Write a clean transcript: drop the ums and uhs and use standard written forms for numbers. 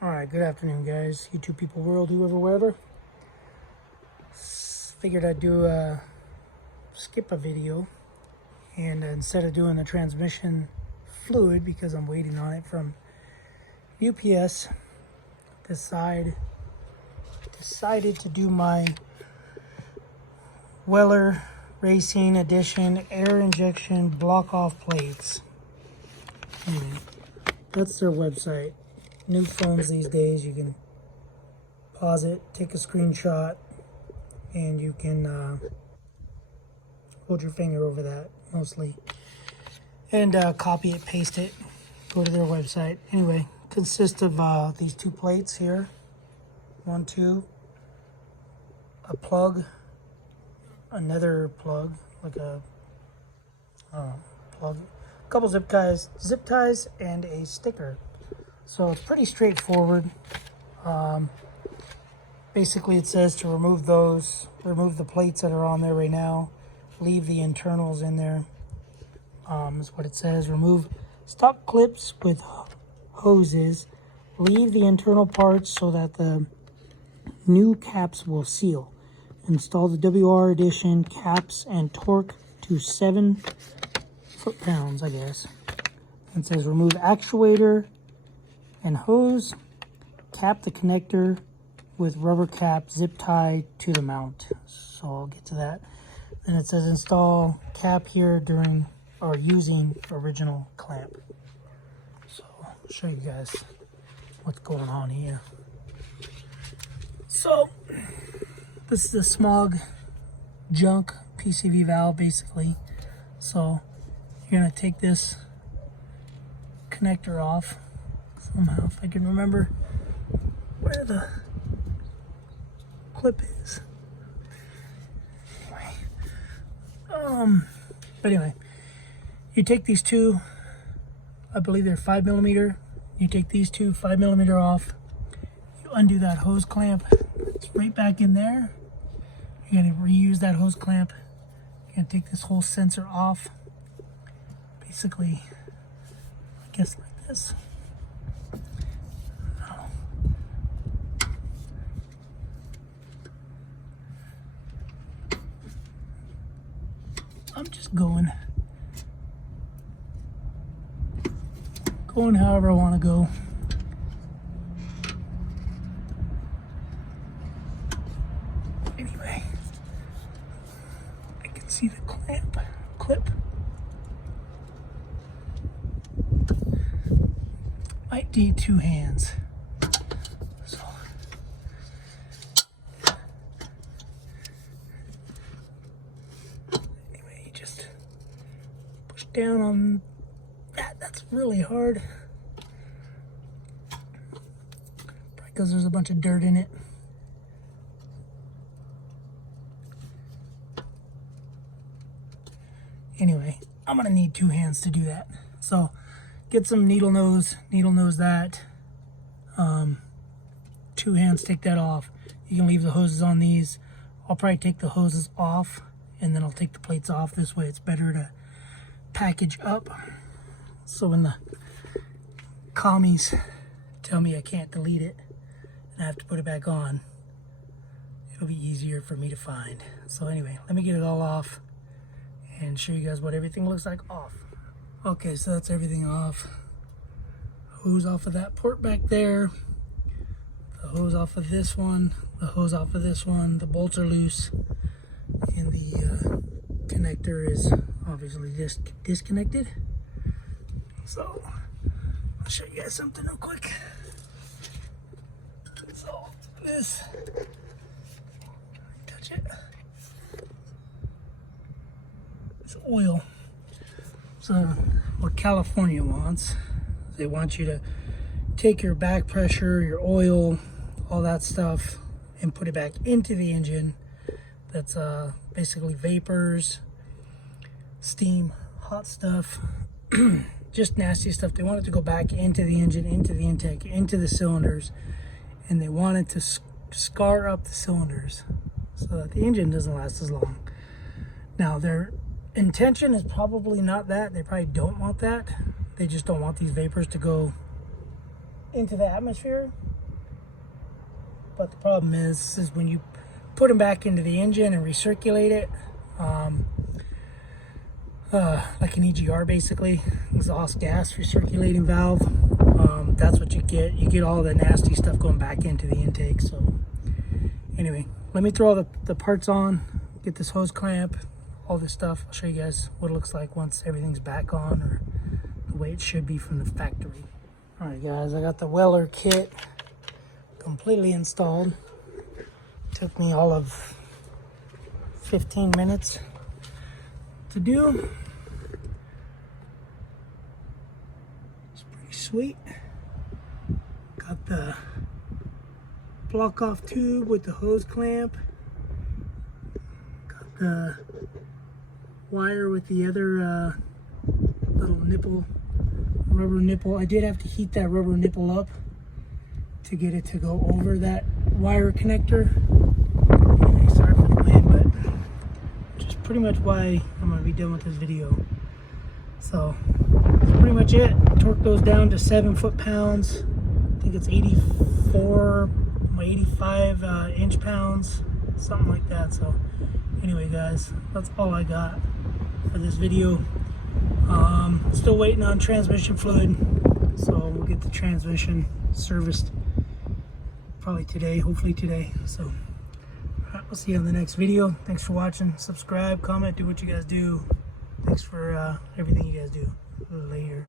Alright, good afternoon guys, YouTube people world, whoever, wherever. Figured I'd skip a video, and instead of doing the transmission fluid, because I'm waiting on it from UPS, decided to do my Weller Racing Edition air injection block off plates. That's their website. New phones these days, you can pause it, take a screenshot, and you can hold your finger over that mostly, and copy it, paste it, go to their website. Anyway, consists of these two plates here, 1, 2, a plug, another plug, like a plug, a couple zip ties, and a sticker. So it's pretty straightforward. Basically it says to remove the plates that are on there right now, leave the internals in there. Is what it says. Remove stock clips with hoses, leave the internal parts so that the new caps will seal. Install the WR edition caps and torque to 7 foot-pounds, I guess. It says remove actuator and hose, cap the connector with rubber cap, zip tie to the mount. So I'll get to that. Then it says install cap here using original clamp. So I'll show you guys what's going on here. So this is the smog junk PCV valve basically. So you're gonna take this connector off somehow, if I can remember where the clip is. But anyway, you take these two, I believe they're 5mm. You take these two 5mm off. You undo that hose clamp. It's right back in there. You're gonna reuse that hose clamp. You're gonna take this whole sensor off. Basically, I guess like this. I'm just going however I want to go. Anyway, I can see the clip. Might need 2 hands. So down on that. That's really hard. Probably because there's a bunch of dirt in it. Anyway, I'm gonna need 2 hands to do that. So get some needle nose that. 2 hands, take that off. You can leave the hoses on these. I'll probably take the hoses off and then I'll take the plates off. This way it's better to package up, so when the commies tell me I can't delete it and I have to put it back on, it'll be easier for me to find. So anyway, let me get it all off and show you guys what everything looks like off. Okay, so that's everything off. Hose off of that port back there, the hose off of this one, the hose off of this one. The bolts are loose, and the connector is obviously disconnected. So I'll show you guys something real quick. So this, touch it, it's oil. So what California wants, they want you to take your back pressure, your oil, all that stuff, and put it back into the engine. That's basically vapors, steam, hot stuff, just nasty stuff. They want it to go back into the engine, into the intake, into the cylinders, and they want it to scar up the cylinders so that the engine doesn't last as long. Now their intention is probably not that. They probably don't want that. They just don't want these vapors to go into the atmosphere. But the problem is when you put them back into the engine and recirculate it, like an EGR basically, exhaust gas recirculating valve, that's what you get. You get all the nasty stuff going back into the intake. So anyway, let me throw all the parts on, get this hose clamp, all this stuff. I'll show you guys what it looks like once everything's back on, or the way it should be from the factory. All right guys, I got the Weller kit completely installed. Took me all of 15 minutes to do. It's pretty sweet. Got the block off tube with the hose clamp. Got the wire with the other little nipple, rubber nipple. I did have to heat that rubber nipple up to get it to go over that wire connector. Anyway, sorry for the wind, but which is pretty much why I'm going to be done with this video. So that's pretty much it. Torque those down to 7 foot-pounds. I think it's 85 inch-pounds, something like that. So anyway guys, that's all I got for this video. Still waiting on transmission fluid, so we'll get the transmission serviced probably today, hopefully today. So all right, we'll see you on the next video. Thanks for watching. Subscribe, comment, do what you guys do. Thanks for everything you guys do. Later.